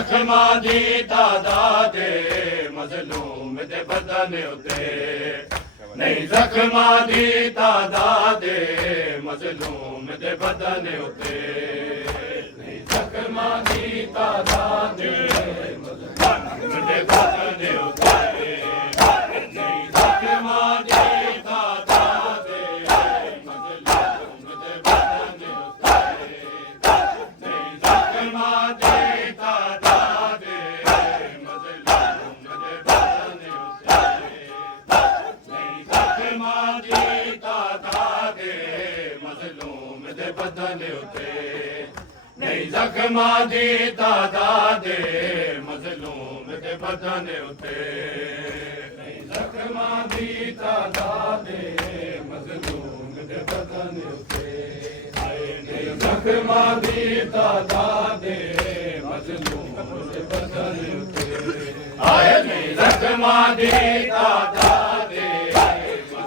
ਜ਼ਖਮਾਂ ਦੀ ਤਾਦਾਦ ਮਜ਼ਲੂਮ ਦੇ ਬਦਨ ਉਤੇ ਨਹੀਂ ਜ਼ਖਮਾਂ ਦੀ ਤਾਦਾਦ ਮਜ਼ਲੂਮ ਦੇ ਬਦਨ ਉਤੇ ਨਹੀਂ ਜ਼ਖਮਾਂ ਦੀ ਤਾਦਾਦ ਮਜ਼ਲੂਮ ਦੇ ਬਦਨ ਉਤੇ ਨਹੀਂ ਜ਼ਖਮਾਂ ਦੀ ਤਾਦਾਦ ਮਜ਼ਲੂਮ ਦੇ ਬਦਨ ਉਤੇ ਨਹੀਂ ਜ਼ਖਮਾਂ ਦੀ ਤਾਦਾਦ ਮਜ਼ਲੂਮ ਦੇ ਬਦਨ ਉਤੇ ਨਹੀਂ ਜ਼ਖਮਾਂ ਦੀ ਤਾਦਾਦ ਮਜ਼ਲੂਮ ਦੇ ਬਦਨ ਉਤੇ ਨਹੀਂ ਜ਼ਖਮਾਂ ਦੀ ਤਾਦਾਦ ਮਜ਼ਲੂਮ ਦੇ ਬਦਨ ਉਤੇ ਨਹੀਂ ਜ਼ਖਮਾਂ ਦੀ ਤਾਦਾਦ ਮਜ਼ਲੂਮ ਦੇ ਬਦਨ ਉਤੇ ਨਹੀਂ ਜ਼ਖਮਾਂ ਦੀ ਤਾਦਾਦ ਮਜ਼ਲੂਮ ਦੇ ਬਦਨ ਉਤੇ ਆਏ ਨਹੀਂ ਜ਼ਖਮਾਂ ਦੀ ਤਾਦਾਦ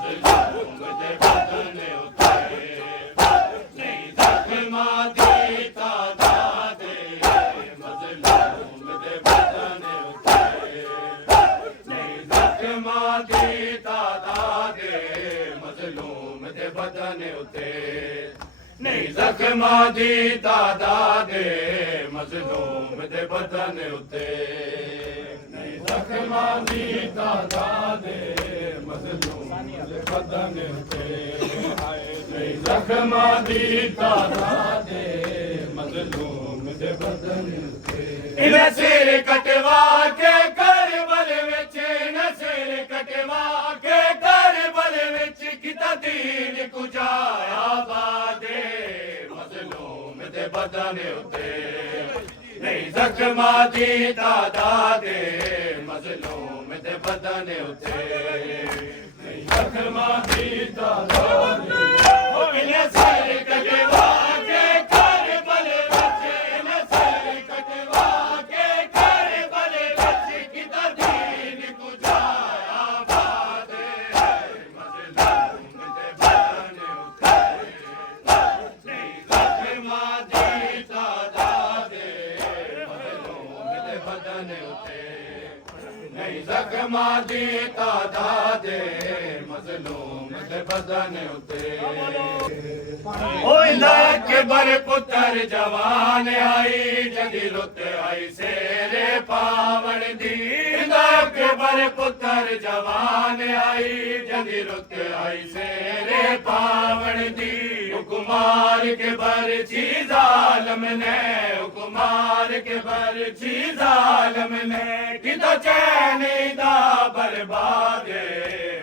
ਮਜ਼ਲੂਮ ਦੇ ਬਦਨ ਉਤੇ ਨਹੀਂ ਜ਼ਖਮਾਂ ਦੀ ਤਾਦਾਦ ਮਜ਼ਲੂਮ ਦੇ ਬਦਨ ਉਤੇ ਨਹੀਂ ਜ਼ਖਮਾਂ ਦੀ ਤਾਦਾਦ ਮਜ਼ਲੂਮ ਦੇ ਬਦਨ ਉਤੇ ਨਹੀਂ ਜ਼ਖਮਾਂ ਦੀ ਤਾਦਾਦ ਮਜ਼ਲੂਮ ਦੇ ਬਦਨ ਉਤੇ ਨਹੀਂ ਜ਼ਖਮਾਂ ਦੀ ਤਾਦਾਦ ਮਜ਼ਲੂਮ ਦੇ ਬਦਨ ਉਤੇ ਨਹੀਂ ਜ਼ਖਮਾਂ ਦੀ ਤਾਦਾਦ ਮਜ਼ਲੂਮ ਦੇ ਬਦਨ ਉਤੇ ਇਹਨੇ ਸਿਰ ਕਟਵਾ ਕੇ ਕਰਬਲ ਵਿੱਚ ਇਹਨੇ ਸਿਰ ਕਟਵਾ ਕੇ ਕਰਬਲ ਵਿੱਚ ਕਿਤਾ ਦੀਨ ਕੁਜਾਇਆ ਬਾਦੇ ਮਜ਼ਲੂਮ ਦੇ ਬਦਨ ਉਤੇ ਨਹੀਂ ਜ਼ਖਮਾਂ ਦੀ ਤਾਦਾਦ ਮਜ਼ਲੂਮ ਦੇ ਬਦਨ ਉਤੇ ਨਹੀਂ ਜ਼ਖਮਾਂ ਦੀ ਤਾਦਾਦ ਇਹਨੇ ਸਿਰ ਕਟਵਾ ਕੇ ਕਰਬਲ ਵਿੱਚ ਇਹਨੇ ਸਿਰ ਕਟਵਾ ਕੇ ਕਰਬਲ ਵਿੱਚ ਕਿਤਾ ਦੀਨ ਕੁਜਾਇਆ ਬਾਦੇ ਮਜ਼ਲੂਮ ਦੇ ਬਦਨ ਉਤੇ ਨਹੀਂ ਜ਼ਖਮਾਂ ਦੀ ਤਾਦਾਦ ਮਜ਼ਲੂਮ ਦੇ ਬਦਨ ਉਤੇ ਨਹੀਂ ਜ਼ਖਮਾਂ ਦੀ ਤਾਦਾਦ ਮਜ਼ਲੂਮ ਦੇ ਬਦਨ ਉਤੇ ਓਏ ਅਕਬਰ ਪੁੱਤਰ ਜਵਾਨ ਆਈ ਜਦੀ ਰੁੱਤ ਆਈ ਸੇਰੇ ਪਾਵਨ ਦੀ ਅਕਬਰ ਪੁੱਤਰ ਜਵਾਨ ਆਈ ਜਦੀ ਰੁੱਤ ਆਈ ਸੇਰੇ ਪਾਵਨ ਦੀ ਹੁਕਮਾਰ ਕੇ ਬਰਛੀ ਜ਼ਾਲਮ ਨੇ ਹੁਕਮਾਰ ਕੇ ਬਰਛੀ ਜ਼ਾਲਮ ਨੇ ਕਿਦਾ ਚੈਨ ਦਾ ਬਰਬਾਦ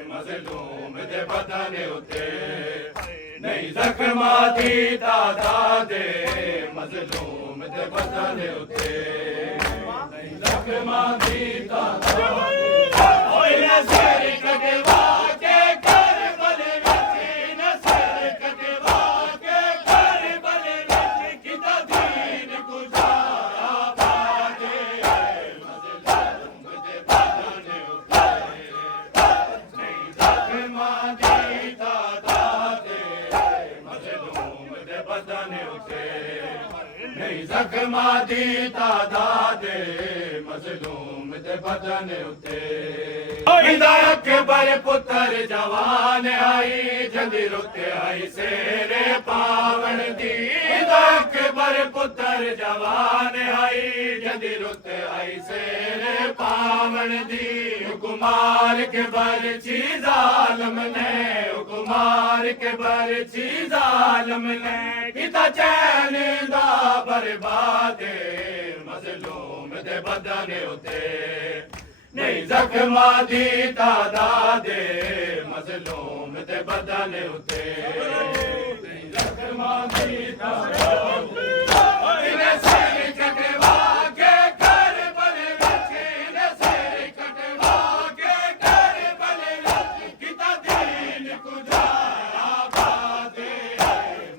ਮਜ਼ਲੂਮ ਦੇ ਬਦਨ ਉਤੇ ਨਹੀਂ ਜ਼ਖਮਾਂ ਦੀ ਤਾਦਾਦ ਮਜ਼ਲੂਮ ਦੇ ਬਦਨ ਉਤੇ ਨਹੀਂ ਜ਼ਖਮਾਂ ਦੀ ਤਾਦਾਦ ਓਏ ਨਸਰ ਕਟਵਾ ਕੇ ਕਰਬਲ ਵਿੱਚ ਨਸਰ ਕਟਵਾ ਕੇ ਕਰਬਲ ਵਿੱਚ ਕਿਤਾ ਦੀਨ ਗੁਜ਼ਾਰਾ ਬਾਦੇ ਮਜ਼ਲੂਮ ਦੇ ਬਦਨ ਉਤੇ ਨਹੀਂ ਜ਼ਖਮਾਂ ਦੀ ਤਾਦਾਦ ਮਜ਼ਲੂਮ ਦੇ ਬਦਨ ਉਤੇ ਨਹੀਂ ਜ਼ਖਮਾਂ ਦੀ ਤਾਦਾਦ ਮਜ਼ਲੂਮ ਦੇ ਬਦਨ ਉਤੇ ਇਹਦਾ ਅਕਬਰ ਪੁੱਤਰ ਜਵਾਨ ਆਈ ਜਦੀ ਰੁੱਤ ਆਈ ਸੇਰੇ ਪਾਵਨ ਦੀ ਇਹਦਾ ਅਕਬਰ ਪੁੱਤਰ ਜਵਾਨ ਆਈ ਜਦੀ ਰੁੱਤ ਆਈ ਸੇਰੇ ਪਾਵਨ ਦੀ ਹੁਕਮਾਰ ਕੇ ਬਰਛੀ ਜ਼ਾਲਮ ਨੇ ਹੁਕਮਾਰ ਕੇ ਬਰਛੀ ਜ਼ਾਲਮ ਨੇ ਕਿਤਾ ਚੈਨ ਦਾ ਬਰਬਾਦ ਮਜ਼ਲੂਮ ਦੇ ਬਦਨ ਉਤੇ ਨਹੀਂ ਜ਼ਖਮਾਂ ਦੀ ਤਾਦਾਦ ਮਜ਼ਲੂਮ ਦੇ ਬਦਨ ਉਤੇ ਨਹੀਂ ਜ਼ਖਮਾਂ ਦੀ ਤਾਦਾਦ ਇਹਨੇ ਸਿਰ ਕਟਵਾ ਕੇ ਕਰਬਲ ਵਿੱਚ ਇਹਨੇ ਸਿਰ ਕਟਵਾ ਕੇ ਕਰਬਲ ਵਿੱਚ ਕਿਤਾ ਦੀਨ ਕੁਜਾਇਆ ਬਾਦੇ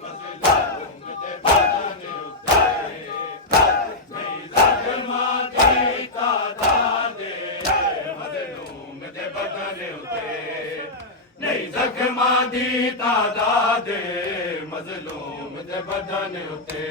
ਮਜ਼ਲੂਮ ਦੇ ਬਦਨ ਉਤੇ ਨਹੀਂ ਜ਼ਖਮਾਂ ਦੀ ਤਾਦਾਦ ਮਜ਼ਲੂਮ ਦੇ ਬਦਨ ਉਤੇ ਨਹੀਂ ਜ਼ਖਮਾਂ ਦੀ ਤਾਦਾਦ ਮਜ਼ਲੂਮ ਦੇ ਬਦਨ ਉਤੇ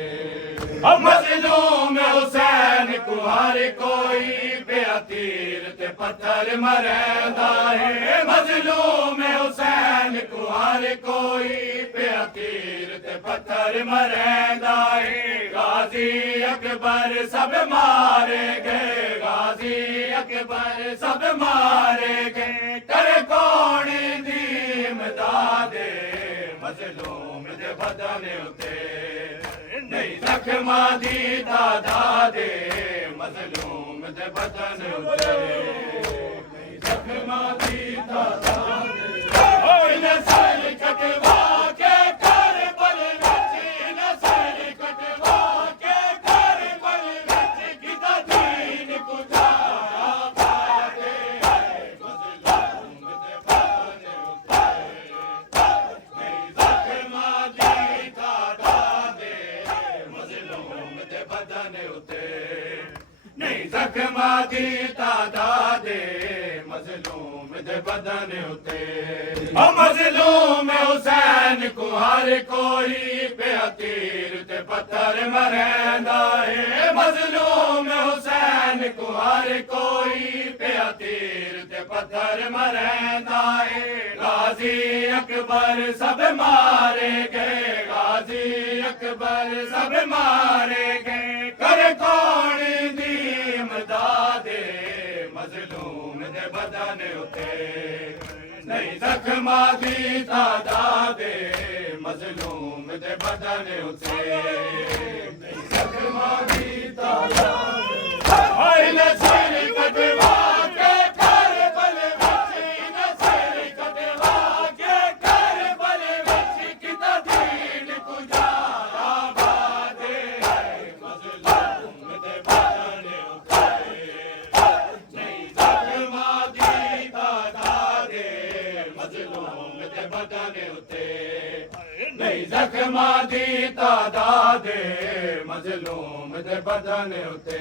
ਮਜ਼ਲੂਮ ਹੁਸੈਨ को हर कोई पिया तीर ते पत्थर मरैंदा है मजलूम हुसैन को हर कोई पिया तीर ते पत्थर मरैंदा है गाजी अकबर सब मारे गए गाजी अकबर सब मारे गए कर कौन दी इमदादे मजलूम दे बदन उते नहीं जख्मा दी तादादे मजलूम दे बदन उते नहीं जख्मा दी तादादे ओए नसर कटवा के कर बल विच नसर कटवा के कर बल विच किदा दीन गुजारा बादे मजलूम दे बदन उते नहीं जख्मा दी तादादे मजलूम दे बदन उते नहीं जख्मा दी तादादे मजलूम दे बदन उते ओ मजलूम हुसैन को हर कोई पिया तीर ते पत्थर मरैंदा है मजलूम हुसैन को हर कोई पिया तीर ते पत्थर मरैंदा है गाजी अकबर सब मारे गए गाजी अकबर सब मारे गए कर कौन दी इमदादे मजलूम दे बदन उते नहीं जख्मा दी तादादे मजलूम दे बदन उते नहीं जख्मा दी तादादे ओए नसर कटवा के कर बल विच नसर कटवा के कर बल विच किदा दीन गुजारा बादे मजलूम दे बदन उते नहीं जख्मा दी तादादे मजलूम दे बदन उते नहीं जख्मा दी तादादे मजलूम दे बदन उते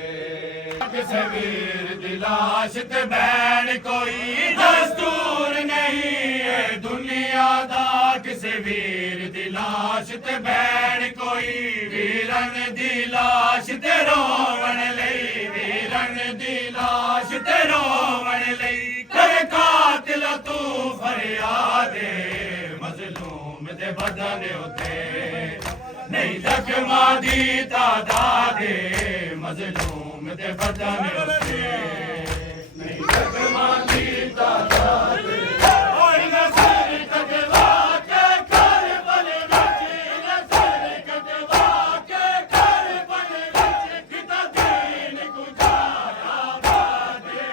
किसे वीर दी लाश ते बैण कोई दस्तूर नहीं है दुनिया दा किसे वीर दी लाश ते बैण कोई वीरन दी लाश ते रोवण लई वीरन दी लाश ते रोवण लई कर कातिल तू फरियादे मजलूम दे बदन उते नहीं जख्मा दी तादादे मजलूम दे बदन उते नहीं जख्मा दी तादादे ओए नसर कटवा के कर बल विच नसर कटवा के कर बल विच किदा दीन गुजारा बादे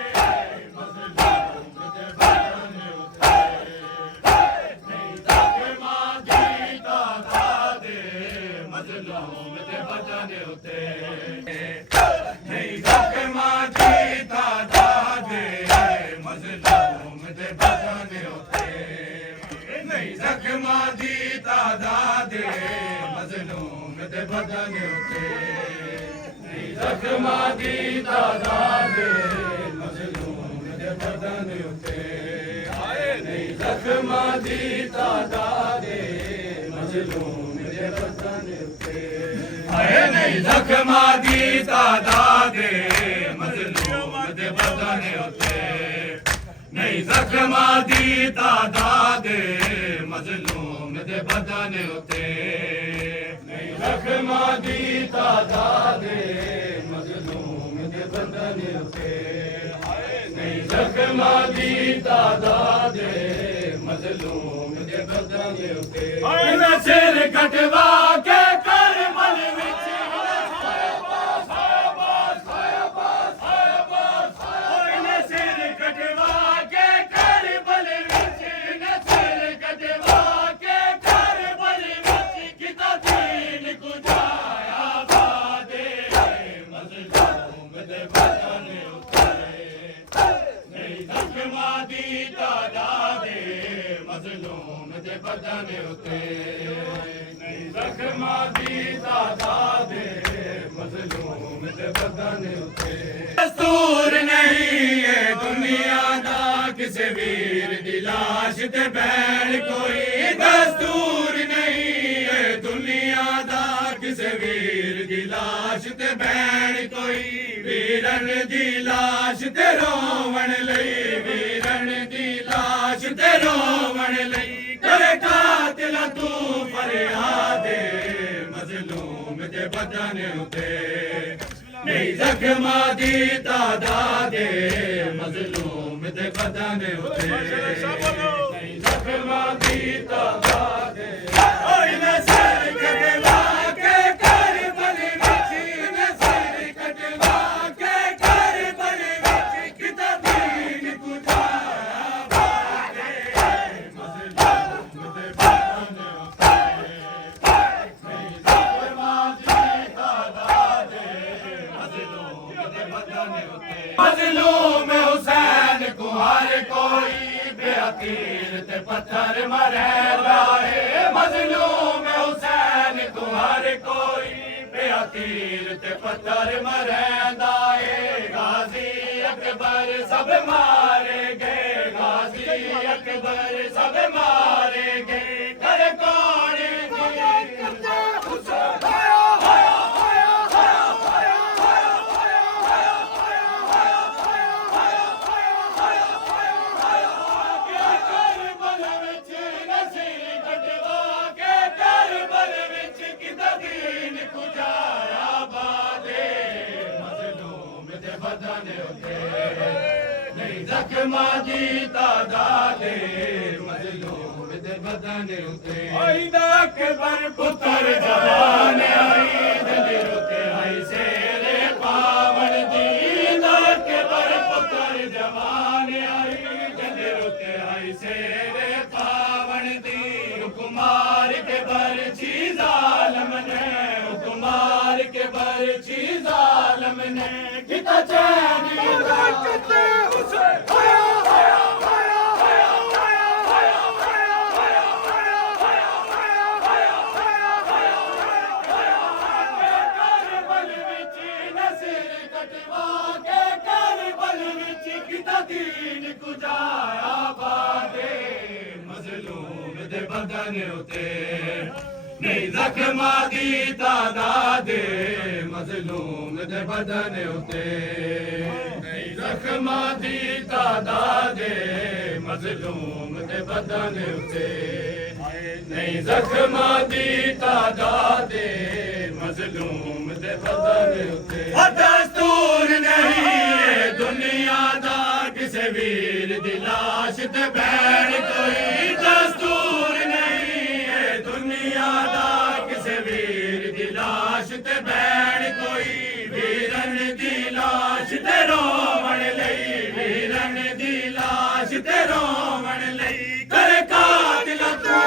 मजलूम दे बदन उते नहीं जख्मा दी तादादे मजलूम दे बदन उते नहीं जख्मा दी तादादे मजलूम दे बदन उते नहीं जख्मा दी तादादे मजलूम दे बदन उते नहीं जख्मा दी तादादे मजलूम दे बदन उते नहीं जख्मा दी तादादे मजलूम दे बदन उते आए नहीं जख्मा दी तादादे मजलूम दे बदन उते नहीं जख्मा दी तादादे मजलूम दे बदन उते नहीं जख्मा दी तादादे मजलूम दे बदन उते नहीं जख्मा दी तादादे मजलूम दे बदन उते नसर कटवा के कर बल विच नसर कटवा के कर बल विच नसर कटवा के कर बल विच किदा दीन गुजारा बादे मजलूम दे बदन उते नहीं जख्मा दी तादादे मजलूम दे बदन उते नहीं जख्मा दी तादादे मजलूम दे बदन उते दस्तूर नहीं है दुनिया दा किसे वीर दी लाश ते बैण कोई दस्तूर नहीं है दुनिया दा किसे वीर दी लाश ते बैण कोई वीरन दी लाश ते रोवण लई वीरन दी लाश ते रोवण लई करे कातिल तू फरियादे मजलूम दे बदन उते नहीं जख्मा दी तादादे मजलूम दे बदन उते नहीं जख्मा दी तादादे ओए नसर कटवा के करबल विच नसर कटवा के करबल विच किता दीन कुजा बादे मजलूम दे बदन उते नहीं जख्मा दी तादादे मजलूम हुसैन को हर कोई बेअकील ते पत्थर मरैंदा है मजलूम हुसैन को हर कोई बेअकील ते पत्थर मरैंदा है गाजी अकबर सब मारे गए गाजी अकबर सब मारे गए कर कौन जख्मा दी तादादे मजलूम दे बदन उते अकबर पुत्र जवान आई दिल उते आई शेरे पावन दी अकबर पुत्र जवान आई दिल उते आई शेरे पावन दी हुकुमार के बरछी जालम ने हुकुमार के बरछी जालम ने किता चैनी बदन उते नहीं जख्मा दी तादादे मजलूम दे बदन उते नहीं जख्मा दी तादादे मजलूम दे बदन उते नहीं जख्मा दी तादादे मजलूम दे बदन उते दस्तूर नहीं है दुनिया दा किसे वीर दी लाश ते बैठ कोई दस्तूर ते बैठ कोई वीरन दी लाश ते रोवण लई वीरन दी लाश ते रोवण लई कर कातिल तू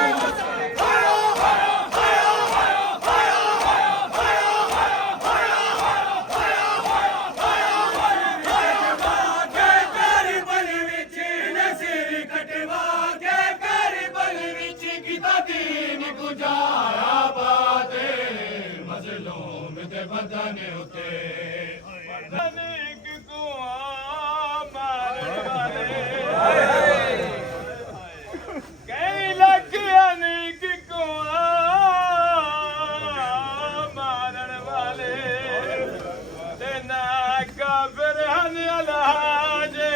करबल विच नसीर कटवा के करबल विच किता दीन गुजारा बादे मजलूम दे बदन उते अनेक को मारन वाले कई लाख अनेक को मारन वाले ते ना काफिर हन अलहाजे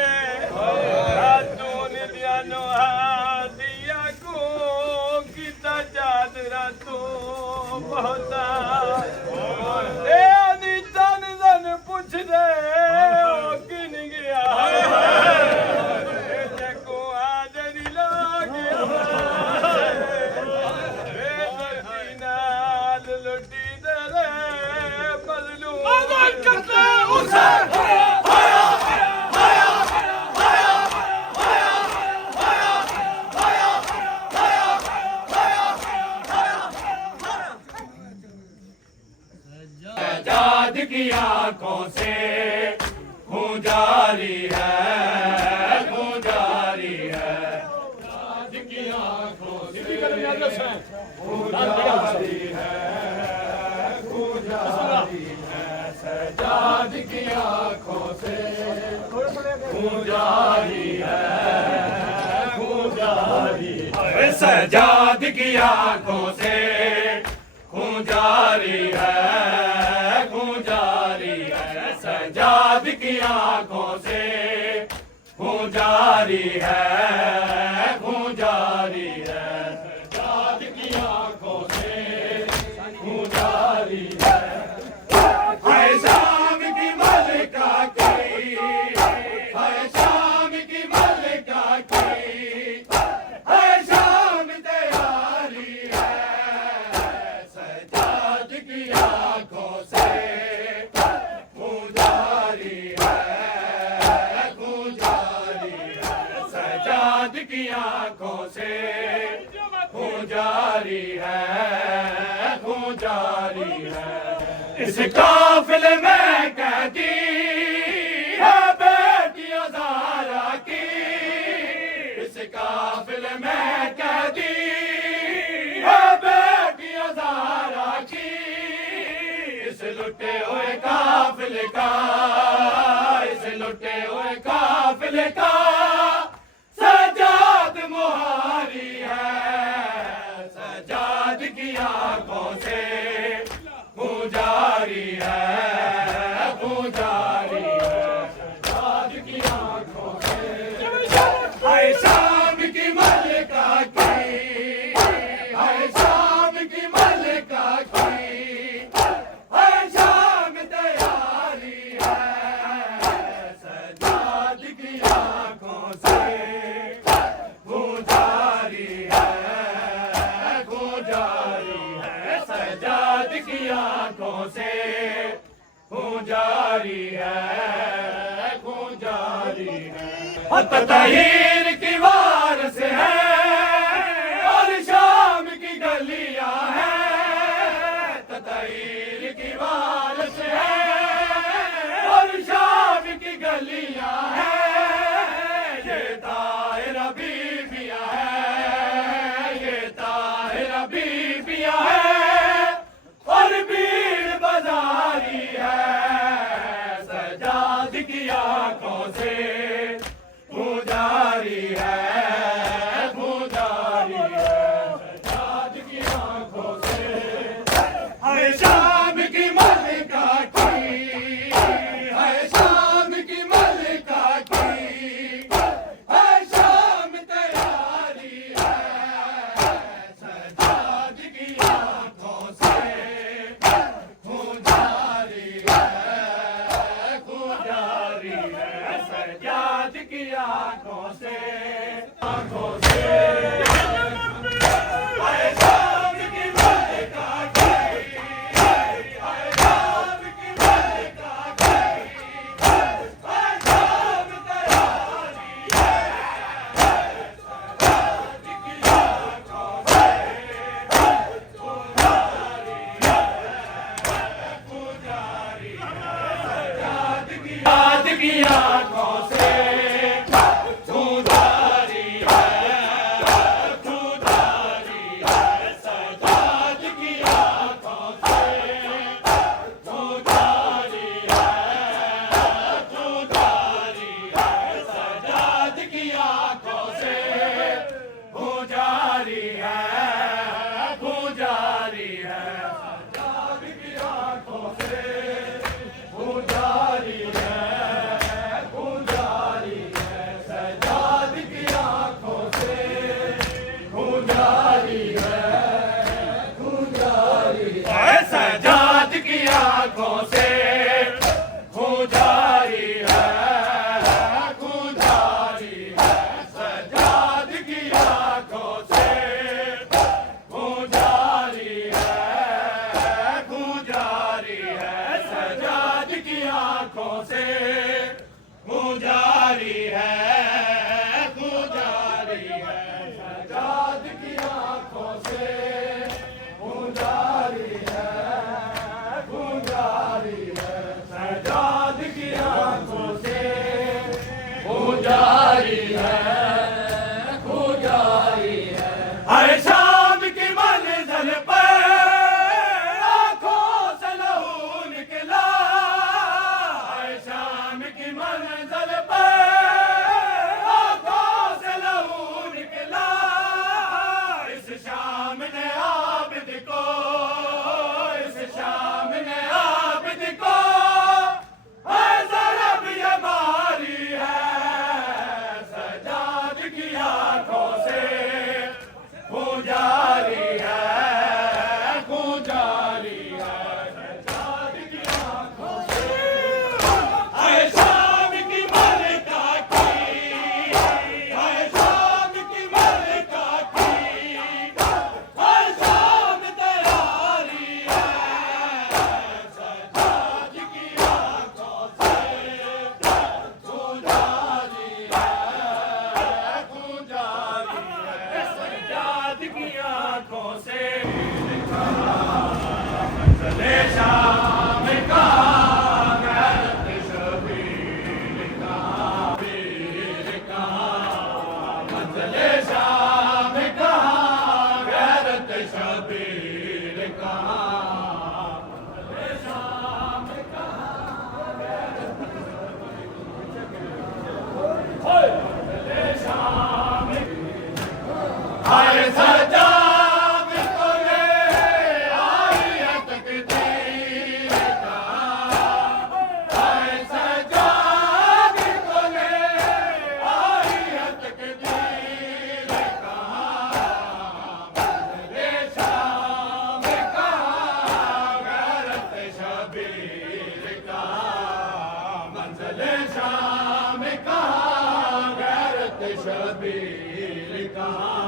रातों निदिया नो दिया को किता जाद रातों बहुता सजाद की आंखों से खून जारी है खून जारी है सजाद की आंखों से खून जारी है खून जारी है सजाद की आंखों से खून जारी है खून जारी है सजाद की आंखों से खून जारी है खून जारी है सजा सजाद की आंखों से खून जारी है, खून जारी है, सजाद की आंखों से खून जारी है। हाय शाम की मलिका की, हाय शाम की मलिका की, हाय शाम तैयारी है, सजाद की आंखों से खून जारी है, खून जारी है, सजाद की आंखों से खून जारी है, खून जारी है। इस काफिले में कहती है बेटियां ज़ारा की, इस काफिले में कहती है बेटियां ज़ारा की, इस लुटे हुए काफिले का, इस लुटे हुए काफिले का सजाद मुहारी है, सजाद की आंखों से खून जारी है, खून जारी है, सजाद की आंखों से। हाय शाम की मलिका की, हाय शाम की मलिका की, हाय शाम तैयारी है, सजाद की आंखों से खून जारी है, खून जारी है, सजाद की आंखों से खून जारी है, खून जारी है। तहीर की वारस है और शाम की गलियां हैं, तहीर की वारस है और शाम की गलियां हैं, ये ताहिरा बीबियां है, ये ताहिरा बीबियां है और भीड़ बाजारी है, सजाद की आंखों से खून जारी है, खून जारी है, सजाद की आंखों से। हाय शाम की मलिका की, हाय शाम की मलिका की, हाय शाम तैयारी है, सजाद की आंखों से खून जारी है, खून जारी है, सजाद की आंखों से, आंखों से। हाय शाम की मलिका की, हाय शाम की मलिका की, हाय शाम तैयारी है, सजाद की आंखों से खून जारी है, खून जारी है, सजाद की आंखों से खून जारी है, खून जारी है, सजाद की आंखों से खून जारी है, खून जारी है, सजाद की आंखों से खून जारी है, खून जारी है, सजाद की आंखों से खून जारी है, खून जारी है, सजाद की आंखों से खून जारी है, खून जारी है, सजाद की आंखों से खून जारी है, खून जारी है, सजाद की आंखों से खून जारी है, खून जारी है, सजाद की आंखों से खून जारी है, खून जारी है, सजाद की आंखों से खून जारी है, खून जारी है, सजाद की आंखों से खून जारी है, खून जारी है। हर शाम की मंजिल पर आंखों से लहू निकला, हर शाम की मंजिल पर शबीर कहाँ